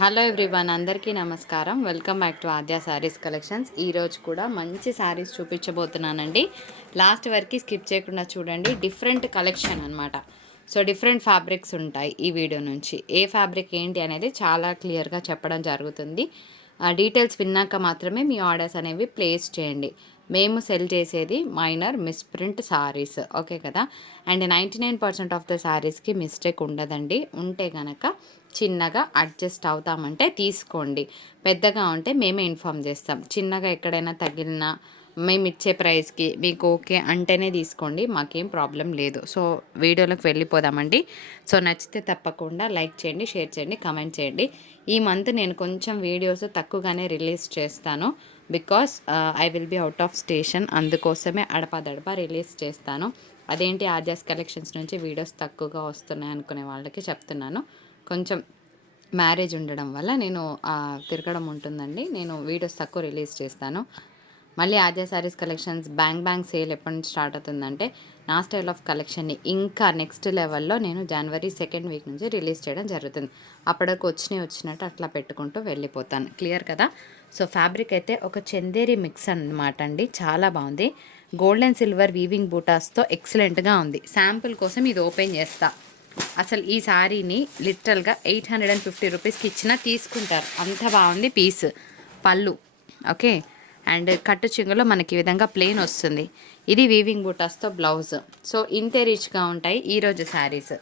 Hello everyone, అందరికీ నమస్కారం. Welcome back to Aadya saris collections. ఈరోజు కూడా మంచి శారీస్ చూపించబోతున్నానండి. లాస్ట్ వరకు స్కిప్ చేయకుండా చూడండి. డిఫరెంట్ కలెక్షన్ అనమాట. సో డిఫరెంట్ ఫ్యాబ్రిక్స్ ఉంటాయి ఈ వీడియో నుంచి. ఏ ఫ్యాబ్రిక్ ఏంటి అనేది చాలా క్లియర్గా చెప్పడం జరుగుతుంది. డీటెయిల్స్ విన్నాక మాత్రమే మీ ఆర్డర్స్ అనేవి ప్లేస్ చేయండి. మేము సెల్ చేసేది మైనర్ మిస్ప్రింట్ శారీస్, ఓకే కదా. అండ్ 99% ఆఫ్ ద శారీస్కి మిస్టేక్ ఉండదండి. ఉంటే కనుక చిన్నగా అడ్జస్ట్ అవుతామంటే తీసుకోండి. పెద్దగా ఉంటే మేమే ఇన్ఫామ్ చేస్తాం. చిన్నగా ఎక్కడైనా తగిలినా మేము ఇచ్చే ప్రైస్కి మీకు ఓకే అంటేనే తీసుకోండి, మాకేం ప్రాబ్లం లేదు. సో వీడియోలోకి వెళ్ళిపోదామండి. సో నచ్చితే తప్పకుండా లైక్ చేయండి, షేర్ చేయండి, కమెంట్ చేయండి. ఈ మంత్ నేను కొంచెం వీడియోస్ తక్కువగానే రిలీజ్ చేస్తాను. Because I will be out of station, అందుకోసమే అడపదడప రిలీజ్ చేస్తాను. అదేంటి ఆద్యాస్ కలెక్షన్స్ నుంచి వీడియోస్ తక్కువగా వస్తున్నాయి అనుకునే వాళ్ళకి చెప్తున్నాను. కొంచెం మ్యారేజ్ ఉండడం వల్ల నేను తిరగడం ఉంటుందండి. నేను వీడియోస్ తక్కువ రిలీజ్ చేస్తాను. మళ్ళీ ఆద్య శారీస్ కలెక్షన్స్ బ్యాంగ్ సేల్ ఎప్పటి నుంచి స్టార్ట్ అవుతుందంటే నా స్టైల్ ఆఫ్ కలెక్షన్ని ఇంకా నెక్స్ట్ లెవెల్లో నేను జనవరి 2nd వీక్ నుంచి రిలీజ్ చేయడం జరుగుతుంది. అప్పటికి వచ్చినట్టు అట్లా పెట్టుకుంటూ వెళ్ళిపోతాను. క్లియర్ కదా. సో ఫ్యాబ్రిక్ అయితే ఒక చందేరి మిక్స్ అన్నమాట అండి. చాలా బాగుంది. గోల్డ్ అండ్ సిల్వర్ వీవింగ్ బూటాస్తో ఎక్సలెంట్గా ఉంది. శాంపుల్ కోసం ఇది ఓపెన్ చేస్తా. అసలు ఈ శారీని లిటరల్గా 850 రూపీస్కి ఇచ్చినా తీసుకుంటారు, అంత బాగుంది పీస్. పళ్ళు ఓకే. అండ్ కట్టు చెంగులో మనకి ఈ విధంగా ప్లెయిన్ వస్తుంది. ఇది వీవింగ్ బూటాస్తో బ్లౌజ్. సో ఇంతే రిచ్గా ఉంటాయి ఈరోజు శారీస్.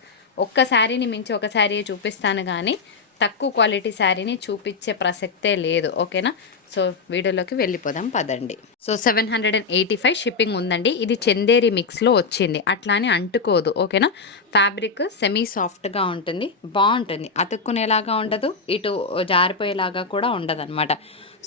ఒక్క శారీని మించి ఒక శారీ చూపిస్తాను కానీ తక్కువ క్వాలిటీ శారీని చూపించే ప్రసక్తే లేదు, ఓకేనా. సో వీడియోలోకి వెళ్ళిపోదాం పదండి. సో 785 షిప్పింగ్ ఉందండి. ఇది చందేరి మిక్స్లో వచ్చింది, అట్లా అని అంటుకోదు, ఓకేనా. ఫ్యాబ్రిక్ సెమీ సాఫ్ట్గా ఉంటుంది, బాగుంటుంది. అతుక్కునేలాగా ఉండదు, ఇటు జారిపోయేలాగా కూడా ఉండదు అనమాట.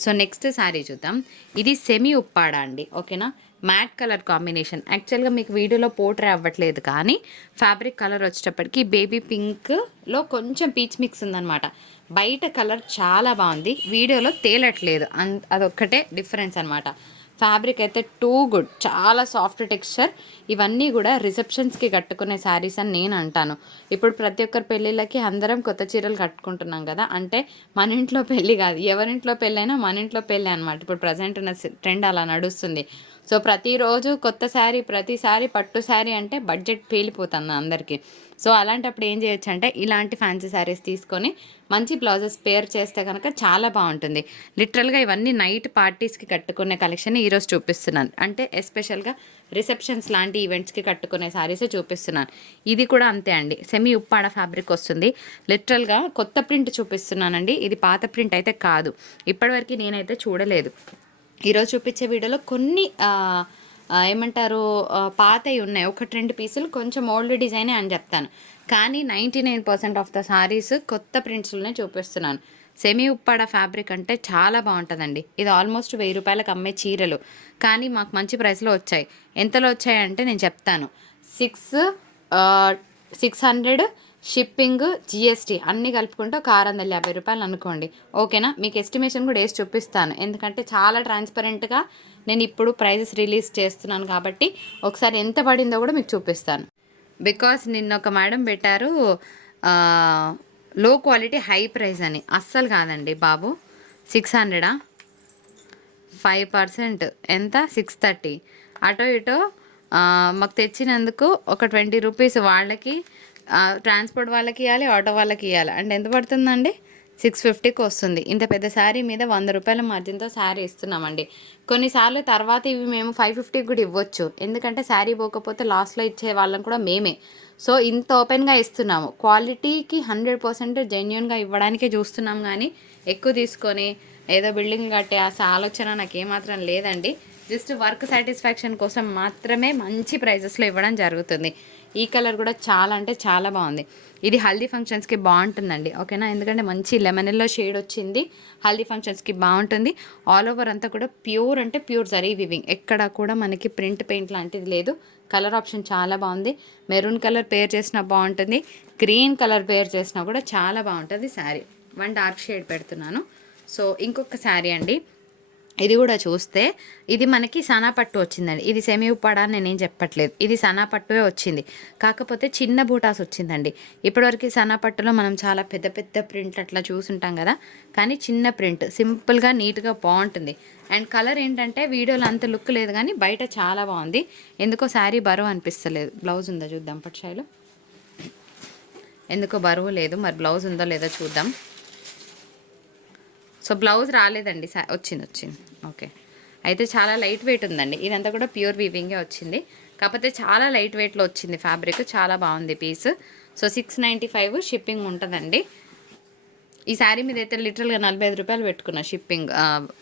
సో నెక్స్ట్ శారీ చూద్దాం. ఇది సెమీ ఉప్పాడ అండి, ఓకేనా. Mat colour combination. యాక్చువల్గా మీకు వీడియోలో పోర్ట్రే అవ్వట్లేదు కానీ ఫ్యాబ్రిక్ కలర్ వచ్చేటప్పటికి బేబీ పింక్లో కొంచెం పీచ్ మిక్స్ ఉందన్నమాట. బయట కలర్ చాలా బాగుంది, వీడియోలో తేలట్లేదు, అదొక్కటే డిఫరెన్స్ అనమాట. ఫ్యాబ్రిక్ అయితే టూ గుడ్, చాలా సాఫ్ట్ టెక్స్చర్. ఇవన్నీ కూడా రిసెప్షన్స్కి కట్టుకునే శారీస్ అని నేను అంటాను. ఇప్పుడు ప్రతి ఒక్కరి పెళ్ళిళ్ళకి అందరం కొత్త చీరలు కట్టుకుంటున్నాం కదా, అంటే మన ఇంట్లో పెళ్ళి కాదు, ఎవరింట్లో పెళ్ళైనా మన ఇంట్లో పెళ్ళి అనమాట. ఇప్పుడు ప్రజెంట్ ఉన్న ట్రెండ్ అలా నడుస్తుంది. సో ప్రతిరోజు కొత్త శారీ, ప్రతిసారి పట్టు శారీ అంటే బడ్జెట్ పేలిపోతుంది అందరికీ. సో అలాంటప్పుడు ఏం చేయొచ్చు అంటే ఇలాంటి ఫ్యాన్సీ శారీస్ తీసుకొని మంచి బ్లౌజెస్ పేర్ చేస్తే కనుక చాలా బాగుంటుంది. లిటరల్గా ఇవన్నీ నైట్ పార్టీస్కి కట్టుకునే కలెక్షన్ ఈరోజు చూపిస్తున్నాను. అంటే ఎస్పెషల్గా రిసెప్షన్స్ లాంటి ఈవెంట్స్కి కట్టుకునే శారీసే చూపిస్తున్నాను. ఇది కూడా అంతే అండి, సెమీ ఉప్పాడ ఫ్యాబ్రిక్ వస్తుంది. లిటరల్గా కొత్త ప్రింట్ చూపిస్తున్నానండి, ఇది పాత ప్రింట్ అయితే కాదు. ఇప్పటివరకు నేనైతే చూడలేదు. ఈరోజు చూపించే వీడియోలో కొన్ని ఏమంటారు పాతవి ఉన్నాయి, 1-2 పీసులు కొంచెం ఓల్డ్ డిజైనే అని చెప్తాను. కానీ 99% ఆఫ్ ద సారీస్ కొత్త ప్రింట్స్లోనే చూపిస్తున్నాను. సెమీ ఉప్పాడ ఫ్యాబ్రిక్ అంటే చాలా బాగుంటుందండి. ఇది ఆల్మోస్ట్ 1000 రూపాయలకు అమ్మే చీరలు, కానీ మాకు మంచి ప్రైస్లో వచ్చాయి. ఎంతలో వచ్చాయంటే నేను చెప్తాను. 600 షిప్పింగ్, జిఎస్టీ అన్నీ కలుపుకుంటే ఒక 650 రూపాయలు అనుకోండి, ఓకేనా. మీకు ఎస్టిమేషన్ కూడా వేసి చూపిస్తాను, ఎందుకంటే చాలా ట్రాన్స్పరెంట్గా నేను ఇప్పుడు ప్రైజెస్ రిలీజ్ చేస్తున్నాను కాబట్టి ఒకసారి ఎంత పడిందో కూడా మీకు చూపిస్తాను. బికాస్ నిన్న ఒక మేడం పెట్టారు లో క్వాలిటీ హై ప్రైస్ అని. అస్సలు కాదండి బాబు. 600 5% ఎంత 630. అటో ఇటో మాకు తెచ్చినందుకు ఒక 20 రూపీస్ వాళ్ళకి, ట్రాన్స్పోర్ట్ వాళ్ళకి ఇవ్వాలి, ఆటో వాళ్ళకి ఇవ్వాలి. అంటే ఎంత పడుతుందండి? 650కి వస్తుంది. ఇంత పెద్ద శారీ మీద 100 రూపాయల మార్జిన్తో శారీ ఇస్తున్నామండి. కొన్నిసార్లు తర్వాత ఇవి మేము 550కి కూడా ఇవ్వచ్చు, ఎందుకంటే శారీ పోకపోతే లాస్ట్లో ఇచ్చే వాళ్ళం కూడా మేమే. సో ఇంత ఓపెన్గా ఇస్తున్నాము. క్వాలిటీకి 100% జెన్యున్గా ఇవ్వడానికే చూస్తున్నాం, కానీ ఎక్కువ తీసుకొని ఏదో బిల్డింగ్ కట్టే ఆలోచన నాకు ఏమాత్రం లేదండి. జస్ట్ వర్క్ సాటిస్ఫాక్షన్ కోసం మాత్రమే మంచి ప్రైజెస్లో ఇవ్వడం జరుగుతుంది. ఈ కలర్ కూడా చాలా అంటే చాలా బాగుంది. ఇది హల్దీ ఫంక్షన్స్కి బాగుంటుందండి, ఓకేనా. ఎందుకంటే మంచి లెమన్ ఎల్లో షేడ్ వచ్చింది, హల్దీ ఫంక్షన్స్కి బాగుంటుంది. ఆల్ ఓవర్ అంతా కూడా ప్యూర్ అంటే ప్యూర్ జరీ వివింగ్, ఎక్కడ కూడా మనకి ప్రింట్ పెయింట్ లాంటిది లేదు. కలర్ ఆప్షన్ చాలా బాగుంది. మెరూన్ కలర్ పేర్ చేసినా బాగుంటుంది, గ్రీన్ కలర్ పేర్ చేసినా కూడా చాలా బాగుంటుంది శారీ. 1 డార్క్ షేడ్ పెడుతున్నాను. సో ఇంకొక శారీ అండి, ఇది కూడా చూస్తే ఇది మనకి సనా పట్టు వచ్చిందండి. ఇది సెమీ ఉప్పాడ అని నేనేం చెప్పట్లేదు, ఇది సనా పట్టువే వచ్చింది. కాకపోతే చిన్న బూటాస్ వచ్చిందండి. ఇప్పటివరకు సనా పట్టులో మనం చాలా పెద్ద పెద్ద ప్రింట్ అట్లా చూసుంటాం కదా, కానీ చిన్న ప్రింట్ సింపుల్గా నీట్గా బాగుంటుంది. అండ్ కలర్ ఏంటంటే వీడియోలో అంత లుక్ లేదు కానీ బయట చాలా బాగుంది. ఎందుకో శారీ బరువు అనిపిస్తలేదు. బ్లౌజ్ ఉందా చూద్దాం పట్టుశాయిలో. ఎందుకో బరువు లేదు, మరి బ్లౌజ్ ఉందో లేదో చూద్దాం. సో బ్లౌజ్ రాలేదండి, వచ్చింది. ఓకే, అయితే చాలా లైట్ వెయిట్ ఉందండి. ఇదంతా కూడా ప్యూర్ వీవింగే వచ్చింది, కాకపోతే చాలా లైట్ వెయిట్లో వచ్చింది ఫ్యాబ్రిక్. చాలా బాగుంది పీస్. సో 695 షిప్పింగ్ ఉంటుందండి. ఈ శారీ మీద అయితే లిటరల్గా 45 రూపాయలు పెట్టుకున్న షిప్పింగ్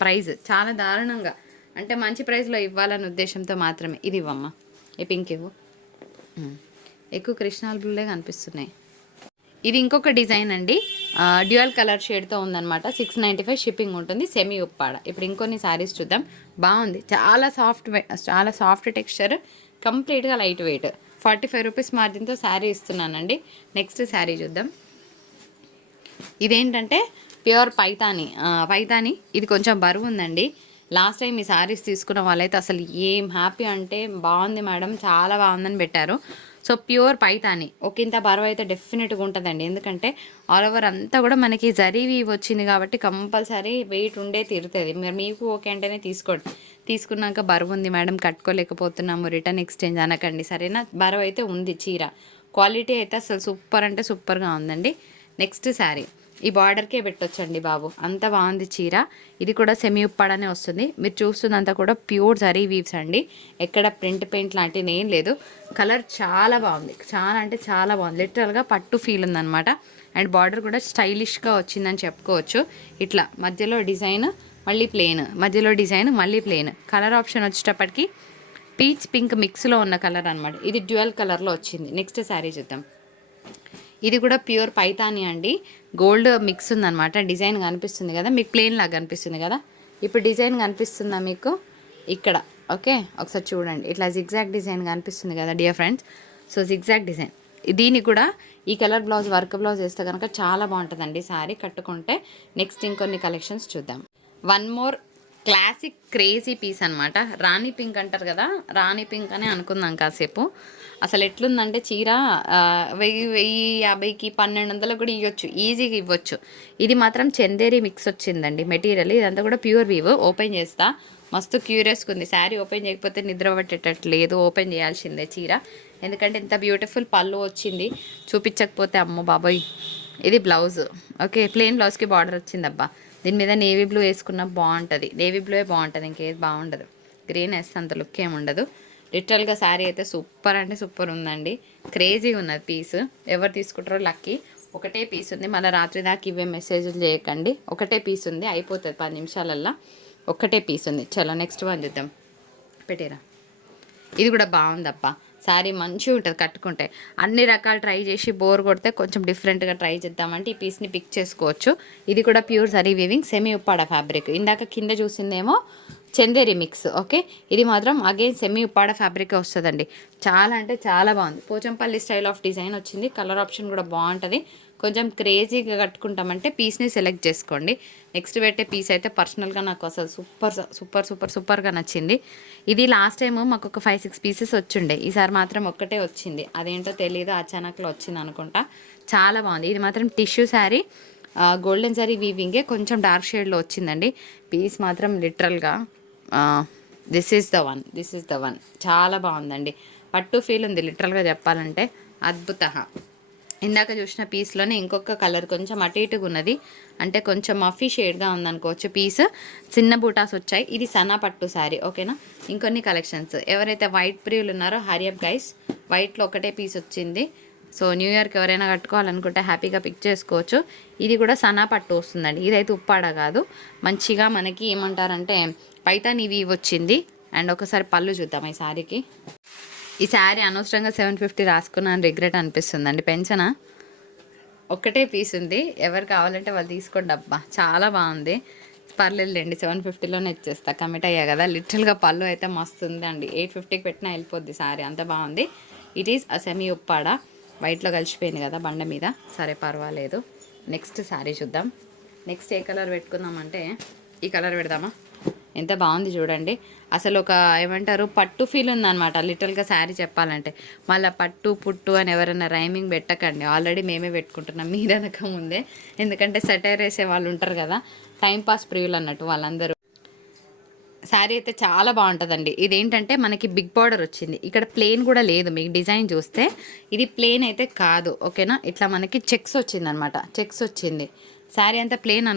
ప్రైస్. చాలా దారుణంగా, అంటే మంచి ప్రైస్లో ఇవ్వాలనే ఉద్దేశంతో మాత్రమే. ఇది ఇవ్వమ్మా, ఈ పింక్ ఇవ్వు. ఎక్కువ కృష్ణాల బ్లూలే కనిపిస్తున్నాయి. ఇది ఇంకొక డిజైన్ అండి, డ్యూయల్ కలర్ షేడ్తో ఉందన్నమాట. 695 షిప్పింగ్ ఉంటుంది, సెమీ ఉప్పాడ. ఇప్పుడు ఇంకొన్ని శారీస్ చూద్దాం. బాగుంది, చాలా సాఫ్ట్ టెక్స్చర్, కంప్లీట్గా లైట్ వెయిట్. 45 రూపీస్ మార్జిన్తో శారీ ఇస్తున్నానండి. నెక్స్ట్ శారీ చూద్దాం. ఇదేంటంటే ప్యూర్ పైతాని. ఇది కొంచెం బరువు ఉందండి. లాస్ట్ టైం ఈ శారీస్ తీసుకున్న వాళ్ళైతే అసలు ఏం హ్యాపీ అంటే బాగుంది మేడం, చాలా బాగుందని పెట్టారు. సో ప్యూర్ పైతాని ఇంత బరువు అయితే డెఫినెట్గా ఉంటుందండి. ఎందుకంటే ఆల్ ఓవర్ అంతా కూడా మనకి జరీవి వచ్చింది కాబట్టి కంపల్సరీ వెయిట్ ఉండే తీరుతుంది. మీకు ఓకే అంటేనే తీసుకోండి. తీసుకున్నాక బరువు ఉంది మేడం కట్టుకోలేకపోతున్నాము రిటర్న్ ఎక్స్చేంజ్ అనకండి, సరేనా. బరువు అయితే ఉంది చీర, క్వాలిటీ అయితే అసలు సూపర్ అంటే సూపర్గా ఉందండి. నెక్స్ట్ శారీ ఈ బార్డర్కే పెట్టొచ్చండి బాబు, అంత బాగుంది చీర. ఇది కూడా సెమీ ఉప్పాడనే వస్తుంది. మీరు చూస్తున్నంత కూడా ప్యూర్ జరీ వీవ్స్ అండి, ఎక్కడ ప్రింట్ పెయింట్ లాంటివి ఏం లేదు. కలర్ చాలా బాగుంది, చాలా అంటే చాలా బాగుంది. లిటరల్గా పట్టు ఫీల్ ఉందన్నమాట. అండ్ బార్డర్ కూడా స్టైలిష్గా వచ్చిందని చెప్పుకోవచ్చు. ఇట్లా మధ్యలో డిజైన్ మళ్ళీ ప్లెయిన్, మధ్యలో డిజైన్ మళ్ళీ ప్లెయిన్. కలర్ ఆప్షన్ వచ్చేటప్పటికి పీచ్ పింక్ మిక్స్లో ఉన్న కలర్ అనమాట. ఇది డ్యూయల్ కలర్లో వచ్చింది. నెక్స్ట్ శారీ చూద్దాం. ఇది కూడా ప్యూర్ పైతాని అండి, గోల్డ్ మిక్స్ ఉందన్నమాట. డిజైన్ కనిపిస్తుంది కదా మీకు, ప్లెయిన్ లాగా కనిపిస్తుంది కదా. ఇప్పుడు డిజైన్ కనిపిస్తుందా మీకు ఇక్కడ? ఓకే, ఒకసారి చూడండి. ఇట్లా జిగ్జాగ్ డిజైన్ కనిపిస్తుంది కదా dear friends. So zigzag design, దీనికి కూడా ఈ కలర్ బ్లౌజ్ వర్క్ బ్లౌజ్ వేస్తే కనుక చాలా బాగుంటుందండి శారీ కట్టుకుంటే. నెక్స్ట్ ఇంకొన్ని కలెక్షన్స్ చూద్దాం. One more classic crazy piece అనమాట. రాణి పింక్ అంటారు కదా, రాణి పింక్ అని అనుకుందాం కాసేపు. అసలు ఎట్లుందంటే చీర 1050కి 1200 కూడా ఇవ్వచ్చు, ఈజీగా ఇవ్వచ్చు. ఇది మాత్రం చందేరి మిక్స్ వచ్చిందండి మెటీరియల్. ఇదంతా కూడా ప్యూర్ వీవ్. ఓపెన్ చేస్తా, మస్తు క్యూరియస్గా ఉంది. శారీ ఓపెన్ చేయకపోతే నిద్ర పట్టేటట్లేదు, ఓపెన్ చేయాల్సిందే చీర. ఎందుకంటే ఇంత బ్యూటిఫుల్ పళ్ళు వచ్చింది, చూపించకపోతే అమ్మో బాబోయ్. ఇది బ్లౌజ్. ఓకే, ప్లెయిన్ బ్లౌజ్కి బార్డర్ వచ్చిందబ్బా. దీని మీద నేవీ బ్లూ వేసుకున్నా బాగుంటుంది, నేవీ బ్లూయే బాగుంటుంది, ఇంకేది బాగుండదు. గ్రీన్ వేస్తే అంత లుక్ ఏమి ఉండదు. లిటరల్గా శారీ అయితే సూపర్ అంటే సూపర్ ఉందండి, క్రేజీగా ఉన్నది పీస్. ఎవరు తీసుకుంటారో లక్కీ. ఒకటే పీస్ ఉంది, మళ్ళీ రాత్రి దాకా ఇవే మెసేజ్లు చేయకండి. ఒకటే పీస్ ఉంది, అయిపోతుంది 10 నిమిషాలల్లో. ఒకటే పీస్ ఉంది. చలో నెక్స్ట్ వన్ చూద్దాం. పెట్టేరా. ఇది కూడా బాగుందప్ప, శారీ మంచిగా ఉంటుంది కట్టుకుంటే. అన్ని రకాలు ట్రై చేసి బోర్ కొడితే కొంచెం డిఫరెంట్గా ట్రై చేద్దామంటే ఈ పీస్ని పిక్ చేసుకోవచ్చు. ఇది కూడా pure zari weaving, semi Uppada fabric. ఇందాక కింద చూసిందేమో చందేరి మిక్స్. ఓకే, ఇది మాత్రం అగైన్ సెమీ ఉప్పాడ ఫ్యాబ్రిక్ వస్తుందండి. చాలా అంటే చాలా బాగుంది. పోచంపల్లి స్టైల్ ఆఫ్ డిజైన్ వచ్చింది. కలర్ ఆప్షన్ కూడా బాగుంటుంది. కొంచెం క్రేజీగా కట్టుకుంటామంటే పీస్ని సెలెక్ట్ చేసుకోండి. నెక్స్ట్ పెట్టే పీస్ అయితే పర్సనల్గా నాకు అసలు సూపర్గా నచ్చింది. ఇది లాస్ట్ టైం మాకు ఒక 5-6 పీసెస్ వచ్చిండే, ఈసారి మాత్రం ఒక్కటే వచ్చింది. అదేంటో తెలియదు, అచానక్లో వచ్చింది అనుకుంటా. చాలా బాగుంది. ఇది మాత్రం టిష్యూ శారీ, గోల్డెన్ శారీ వీవింగే, కొంచెం డార్క్ షేడ్లో వచ్చిందండి. పీస్ మాత్రం లిటరల్గా దిస్ ఈజ్ ద వన్. చాలా బాగుందండి, పట్టు ఫీల్ ఉంది లిటరల్గా చెప్పాలంటే. అద్భుత. ఇందాక చూసిన పీస్లోనే ఇంకొక కలర్ కొంచెం అటు ఇటుగా ఉన్నది, అంటే కొంచెం మఫీ షేడ్గా ఉందనుకోవచ్చు పీస్. చిన్న బూటాస్ వచ్చాయి. ఇది సనా పట్టు శారీ. ఓకేనా, ఇంకొన్ని కలెక్షన్స్. ఎవరైతే వైట్ ప్రియులు ఉన్నారో హరియప్ గైస్, వైట్లో ఒకటే పీస్ వచ్చింది. సో న్యూ ఇయర్కి ఎవరైనా కట్టుకోవాలనుకుంటే హ్యాపీగా పిక్ చేసుకోవచ్చు. ఇది కూడా సనా పట్టు వస్తుందండి, ఇదైతే ఉప్పాడ కాదు. మంచిగా మనకి ఏమంటారంటే పైతాని ఇవి వచ్చింది. అండ్ ఒకసారి పళ్ళు చూద్దాం ఈ శారీకి. ఈ శారీ అనవసరంగా 750 రాసుకున్నాను, రిగ్రెట్ అనిపిస్తుందండి. పెంచనా? ఒక్కటే పీస్ ఉంది, ఎవరు కావాలంటే వాళ్ళు తీసుకోండి అబ్బా, చాలా బాగుంది. పర్లేదులేండి, 750లోనే ఇచ్చేస్తా, కమిట్ అయ్యా కదా. లిటరల్గా పళ్ళు అయితే మస్తు ఉంది అండి, 850కి పెట్టినా వెళ్ళిపోద్ది శారీ, అంత బాగుంది. It is a semi Uppada. వైట్లో కలిసిపోయింది కదా బండ మీద, సరే పర్వాలేదు. నెక్స్ట్ శారీ చూద్దాం. నెక్స్ట్ ఏ కలర్ పెట్టుకుందామంటే ఈ కలర్ పెడదామా? ఎంత బాగుంది చూడండి. అసలు ఒక ఏమంటారు పట్టు ఫీల్ ఉందన్నమాట లిటిల్గా శారీ చెప్పాలంటే. మళ్ళీ పట్టు పుట్టు అని ఎవరైనా రైమింగ్ పెట్టకండి, ఆల్రెడీ మేమే పెట్టుకుంటున్నాం మీరనక ముందే. ఎందుకంటే సెటైర్ వేసే వాళ్ళు ఉంటారు కదా, టైంపాస్ ప్రియులు అన్నట్టు వాళ్ళందరూ. శారీ అయితే చాలా బాగుంటుందండి. ఇదేంటంటే మనకి బిగ్ బార్డర్ వచ్చింది, ఇక్కడ ప్లెయిన్ కూడా లేదు. మీకు డిజైన్ చూస్తే ఇది ప్లెయిన్ అయితే కాదు, ఓకేనా. ఇట్లా మనకి చెక్స్ వచ్చిందనమాట, చెక్స్ వచ్చింది. శారీ అంతా ప్లెయిన్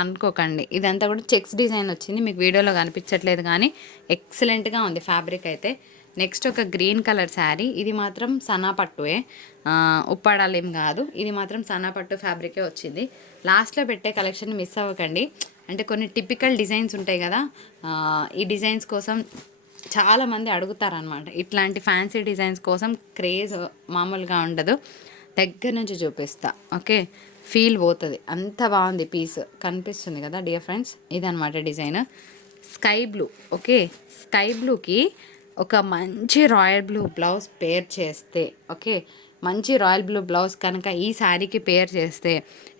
అనుకోకండి, ఇదంతా కూడా చెక్స్ డిజైన్ వచ్చింది. మీకు వీడియోలో కనిపించట్లేదు కానీ ఎక్సలెంట్గా ఉంది ఫ్యాబ్రిక్ అయితే. నెక్స్ట్ ఒక గ్రీన్ కలర్ శారీ, ఇది మాత్రం సనా పట్టువే, ఉప్పాడాలేం కాదు, ఇది మాత్రం సనా పట్టు ఫ్యాబ్రికే వచ్చింది. లాస్ట్లో పెట్టే కలెక్షన్ మిస్ అవ్వకండి. అంటే కొన్ని టిపికల్ డిజైన్స్ ఉంటాయి కదా, ఈ డిజైన్స్ కోసం చాలామంది అడుగుతారనమాట. ఇట్లాంటి ఫ్యాన్సీ డిజైన్స్ కోసం క్రేజ్ మామూలుగా ఉండదు. దగ్గర నుంచి చూపిస్తా, ఓకే. ఫీల్ పోతుంది, అంత బాగుంది పీస్. కనిపిస్తుంది కదా డియర్ ఫ్రెండ్స్, ఇదనమాట design. Sky blue, okay. Sky బ్లూకి ఒక మంచి రాయల్ బ్లూ బ్లౌజ్ పేర్ చేస్తే, ఓకే, మంచి రాయల్ బ్లూ బ్లౌజ్ కనుక ఈ శారీకి పేర్ చేస్తే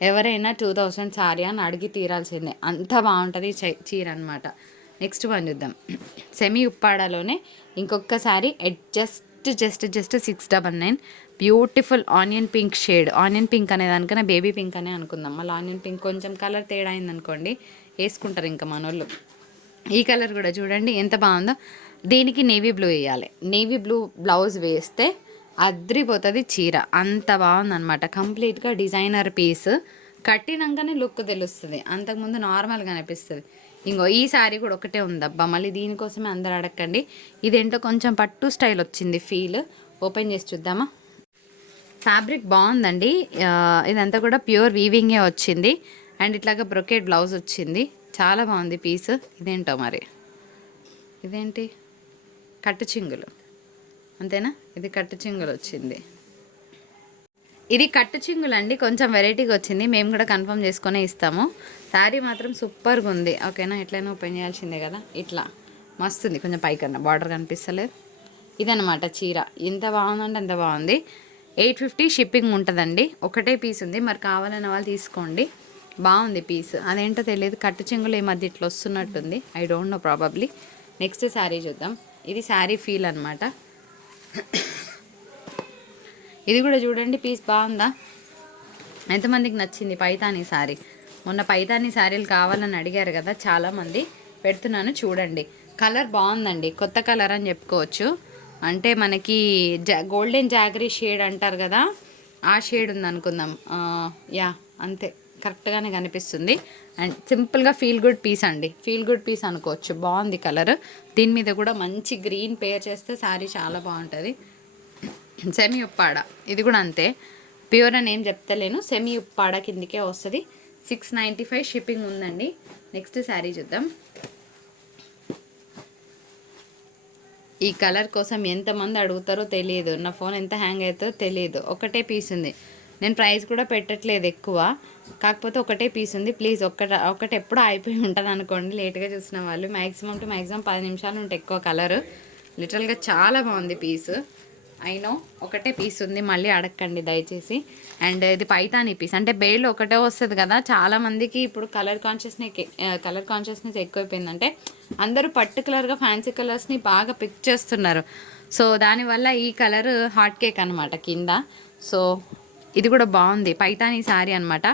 ఎవరైనా 2000 శారీ అని అడిగి తీరాల్సిందే, అంత బాగుంటుంది చీర అనమాట. నెక్స్ట్ వన్ చూద్దాం. సెమీ ఉప్పాడాలోనే ఇంకొక sari just 699. Beautiful onion pink shade. Onion pink అనే దానికన్నా బేబీ పింక్ అనే అనుకుందాం. మళ్ళీ ఆనియన్ పింక్ కొంచెం కలర్ తేడా అయిందనుకోండి వేసుకుంటారు ఇంకా మనోళ్ళు. ఈ కలర్ కూడా చూడండి ఎంత బాగుందో. దీనికి నేవీ బ్లూ వేయాలి, నేవీ బ్లూ బ్లౌజ్ వేస్తే అద్రిపోతుంది చీర, అంత బాగుందనమాట. కంప్లీట్గా డిజైనర్ పీస్, కట్టినాకనే లుక్ తెలుస్తుంది, అంతకుముందు నార్మల్గా అనిపిస్తుంది. ఇంకో ఈ శారీ కూడా ఒకటే ఉందబ్బా, మళ్ళీ దీనికోసమే అందరు అడగండి. ఇదేంటో కొంచెం పట్టు స్టైల్ వచ్చింది ఫీల్. ఓపెన్ చేసి చూద్దామా. ఫ్యాబ్రిక్ బాగుందండి, ఇదంతా కూడా ప్యూర్ వీవింగే వచ్చింది. అండ్ ఇట్లాగా బ్రొకెట్ బ్లౌజ్ వచ్చింది, చాలా బాగుంది పీస్. ఇదేంటో మరి, ఇదేంటి కట్టు చింగులు అంతేనా, ఇది కట్టు చింగులు వచ్చింది. ఇది కట్టు చింగులు అండి, కొంచెం వెరైటీగా వచ్చింది. మేము కూడా కన్ఫర్మ్ చేసుకొని ఇస్తాము. శారీ మాత్రం సూపర్గా ఉంది, ఓకేనా. ఎట్లయినా ఓపెన్ చేయాల్సిందే కదా, ఇట్లా మస్తుంది. కొంచెం పైకన్నా బార్డర్ కనిపిస్తలేదు. ఇదనమాట చీర, ఎంత బాగుందంటే అంత బాగుంది. 850 షిప్పింగ్ ఉంటుందండి. ఒకటే పీస్ ఉంది, మరి కావాలన్న వాళ్ళు తీసుకోండి. బాగుంది పీస్, అదేంటో తెలియదు. కట్టు చింగులు ఈ మధ్య ఇట్లా వస్తున్నట్టుంది, I don't know probably. Next sari చూద్దాం. ఇది శారీ ఫీల్ అనమాట. ఇది కూడా చూడండి పీస్ బాగుందా, ఎంతమందికి నచ్చింది పైతానీ శారీ. మొన్న పైతానీ శారీలు కావాలని అడిగారు కదా చాలామంది, పెడుతున్నాను చూడండి. కలర్ బాగుందండి, కొత్త కలర్ అని చెప్పుకోవచ్చు. అంటే మనకి గోల్డెన్ జాగరీ షేడ్ అంటారు కదా, ఆ షేడ్ ఉంది అనుకుందాం. యా అంతే, కరెక్ట్గానే కనిపిస్తుంది. అండ్ సింపుల్గా ఫీల్ గుడ్ పీస్ అండి, ఫీల్ గుడ్ పీస్ అనుకోవచ్చు. బాగుంది కలర్. దీని మీద కూడా మంచి గ్రీన్ పేర్ చేస్తే శారీ చాలా బాగుంటుంది. సెమీ ఉప్పాడ, ఇది కూడా అంతే. ప్యూర్ అని ఏం చెప్తలేను, సెమీ ఉప్పాడ కిందికే వస్తుంది. 695 షిప్పింగ్ ఉందండి. నెక్స్ట్ శారీ చూద్దాం. ఈ కలర్ కోసం ఎంతమంది అడుగుతారో తెలియదు, నా ఫోన్ ఎంత హ్యాంగ్ అవుతుందో తెలియదు. ఒకటే పీస్ ఉంది, నేను ప్రైస్ కూడా పెట్టట్లేదు ఎక్కువ, కాకపోతే ఒకటే పీస్ ఉంది. ప్లీజ్ ఒకటి ఎప్పుడు అయిపోయి ఉంటుంది అనుకోండి, లేట్గా చూసిన వాళ్ళు. మ్యాక్సిమం 10 నిమిషాలు ఉంటే ఎక్కువ కలర్. లిటరల్గా చాలా బాగుంది పీస్. అయినో ఒకటే పీస్ ఉంది, మళ్ళీ అడగండి దయచేసి. అండ్ ఇది పైతానీ పీస్, అంటే బేల్ ఒకటే వస్తుంది కదా. చాలామందికి ఇప్పుడు కలర్ కాన్షియస్నెస్ ఎక్కువైపోయిందంటే అందరూ పర్టికులర్గా ఫ్యాన్సీ కలర్స్ని బాగా పిక్ చేస్తున్నారు. సో దానివల్ల ఈ కలర్ హాట్ కేక్ అనమాట కింద. సో ఇది కూడా బాగుంది, పైతానీ శారీ అనమాట.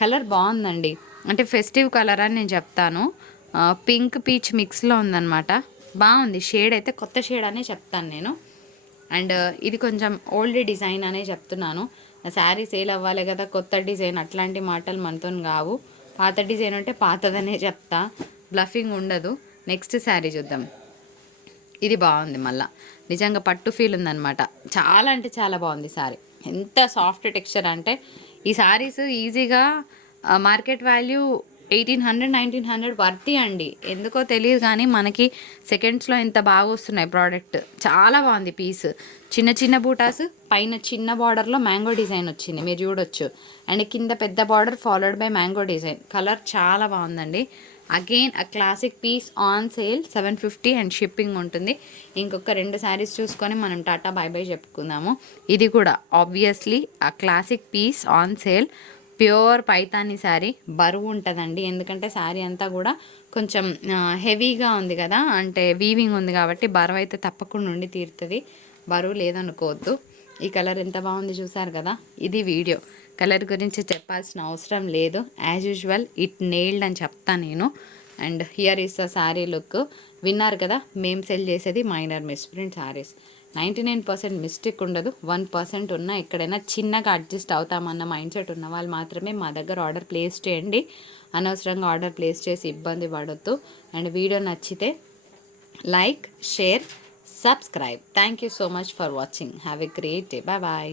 కలర్ బాగుందండి, అంటే ఫెస్టివ్ కలర్ అని నేను చెప్తాను. పింక్ పీచ్ మిక్స్లో ఉందన్నమాట. బాగుంది షేడ్ అయితే, కొత్త షేడ్ అనే చెప్తాను నేను. అండ్ ఇది కొంచెం ఓల్డ్ డిజైన్ అనే చెప్తున్నాను. శారీ సేల్ అవ్వాలి కదా, కొత్త డిజైన్ అట్లాంటి మాటలు మనతో కావు. పాత డిజైన్ అంటే పాతదనే చెప్తా, బ్లఫింగ్ ఉండదు. నెక్స్ట్ శారీ చూద్దాం. ఇది బాగుంది, మళ్ళీ నిజంగా పట్టు ఫీల్ ఉందన్నమాట. చాలా అంటే చాలా బాగుంది శారీ. ఎంత సాఫ్ట్ టెక్స్చర్ అంటే ఈ శారీస్ ఈజీగా మార్కెట్ వాల్యూ 1800-1900 వర్తి అండి. ఎందుకో తెలియదు కానీ మనకి సెకండ్స్లో ఎంత బాగా వస్తున్నాయి ప్రోడక్ట్. చాలా బాగుంది పీస్. చిన్న చిన్న బూటాస్, పైన చిన్న బార్డర్లో మ్యాంగో డిజైన్ వచ్చింది, మీరు చూడొచ్చు. అండ్ కింద పెద్ద border followed by mango design. Colour చాలా బాగుందండి. Again a classic piece on sale 750 and shipping ఉంటుంది. ఇంకొక 2 శారీస్ చూసుకొని మనం టాటా బై బై చెప్పుకుందాము. ఇది కూడా obviously a classic piece on sale. Pure Paithani sari, బరువు ఉంటుందండి. ఎందుకంటే శారీ అంతా కూడా కొంచెం హెవీగా ఉంది కదా, అంటే వీవింగ్ ఉంది కాబట్టి బరువు అయితే తప్పకుండా ఉండి తీరుతుంది, బరువు లేదనుకోవద్దు. ఈ కలర్ ఎంత బాగుంది చూసారు కదా. ఇది వీడియో, కలర్ గురించి చెప్పాల్సిన అవసరం లేదు. యాజ్ యూజువల్ ఇట్ నెయిల్డ్ అని చెప్తాను నేను. And here is the sari look. విన్నారు కదా, మేము సెల్ చేసేది మైనర్ మిస్ప్రింట్ శారీస్. 99% మిస్టేక్ ఉండదు. 1% ఉన్న ఎక్కడైనా చిన్నగా అడ్జస్ట్ అవుతామన్న మైండ్ సెట్ ఉన్న వాళ్ళు మాత్రమే మా దగ్గర ఆర్డర్ ప్లేస్ చేయండి. అనవసరంగా ఆర్డర్ ప్లేస్ చేసి ఇబ్బంది పడొద్దు. అండ్ వీడియో నచ్చితే like, share, subscribe. Thank you so much for watching. Have a great day. Bye bye.